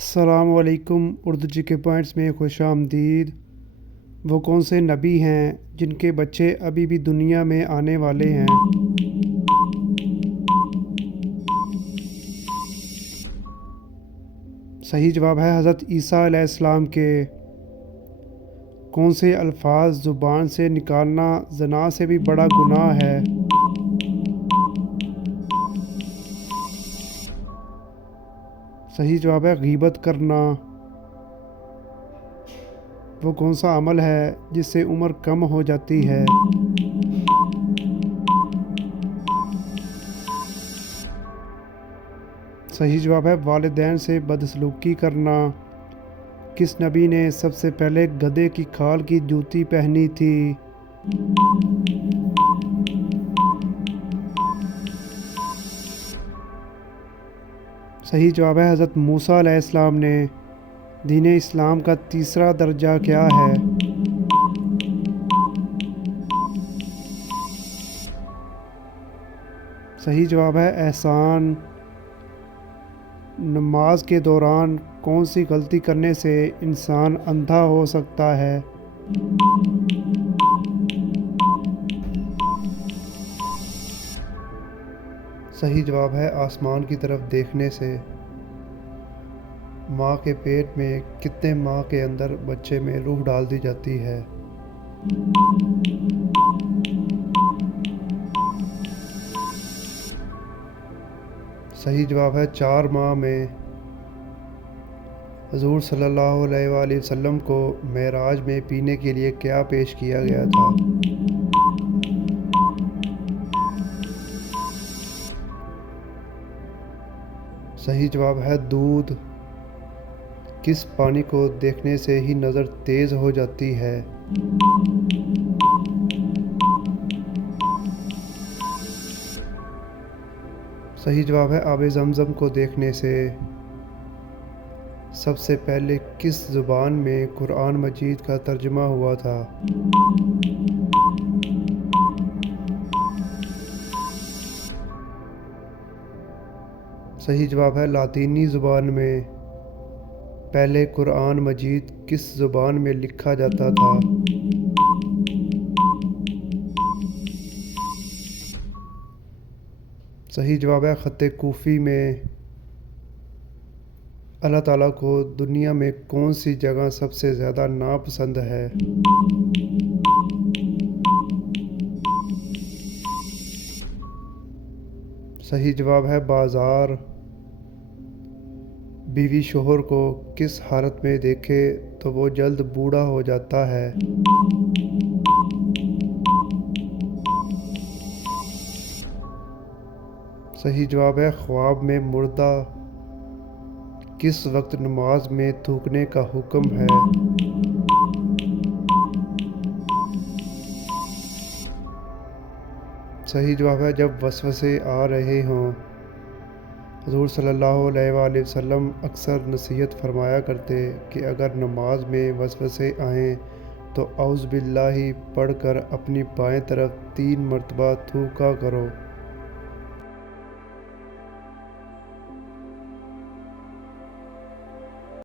السلام علیکم اردو جی کے پوائنٹس میں خوش آمدید۔ وہ کون سے نبی ہیں جن کے بچے ابھی بھی دنیا میں آنے والے ہیں؟ صحیح جواب ہے حضرت عیسیٰ علیہ السلام کے۔ کون سے الفاظ زبان سے نکالنا زنا سے بھی بڑا گناہ ہے؟ صحیح جواب ہے غیبت کرنا۔ وہ کون سا عمل ہے جس سے عمر کم ہو جاتی ہے؟ صحیح جواب ہے والدین سے بدسلوکی کرنا۔ کس نبی نے سب سے پہلے گدھے کی کھال کی جوتی پہنی تھی؟ صحیح جواب ہے حضرت موسیٰ علیہ السلام نے۔ دین اسلام کا تیسرا درجہ کیا ہے؟ صحیح جواب ہے احسان۔ نماز کے دوران کون سی غلطی کرنے سے انسان اندھا ہو سکتا ہے؟ صحیح جواب ہے آسمان کی طرف دیکھنے سے۔ ماں کے پیٹ میں کتنے ماہ کے اندر بچے میں روح ڈال دی جاتی ہے؟ صحیح جواب ہے 4 ماہ میں۔ حضور صلی اللہ علیہ وآلہ وسلم کو معراج میں پینے کے لیے کیا پیش کیا گیا تھا؟ صحیح جواب ہے دودھ۔ کس پانی کو دیکھنے سے ہی نظر تیز ہو جاتی ہے؟ صحیح جواب ہے آب زمزم کو دیکھنے سے۔ سب سے پہلے کس زبان میں قرآن مجید کا ترجمہ ہوا تھا؟ صحیح جواب ہے لاطینی زبان میں۔ پہلے قرآن مجید کس زبان میں لکھا جاتا تھا؟ صحیح جواب ہے خط کوفی میں۔ اللہ تعالیٰ کو دنیا میں کون سی جگہ سب سے زیادہ ناپسند ہے؟ صحیح جواب ہے بازار۔ بیوی شوہر کو کس حالت میں دیکھے تو وہ جلد بوڑھا ہو جاتا ہے؟ صحیح جواب ہے خواب میں مردہ۔ کس وقت نماز میں تھوکنے کا حکم ہے؟ صحیح جواب ہے جب وسوسے آ رہے ہوں۔ حضور صلی اللہ علیہ وآلہ وسلم اکثر نصیحت فرمایا کرتے کہ اگر نماز میں وسوسے آئیں تو اعوذ باللہ پڑھ کر اپنی بائیں طرف 3 مرتبہ تھوکا کرو۔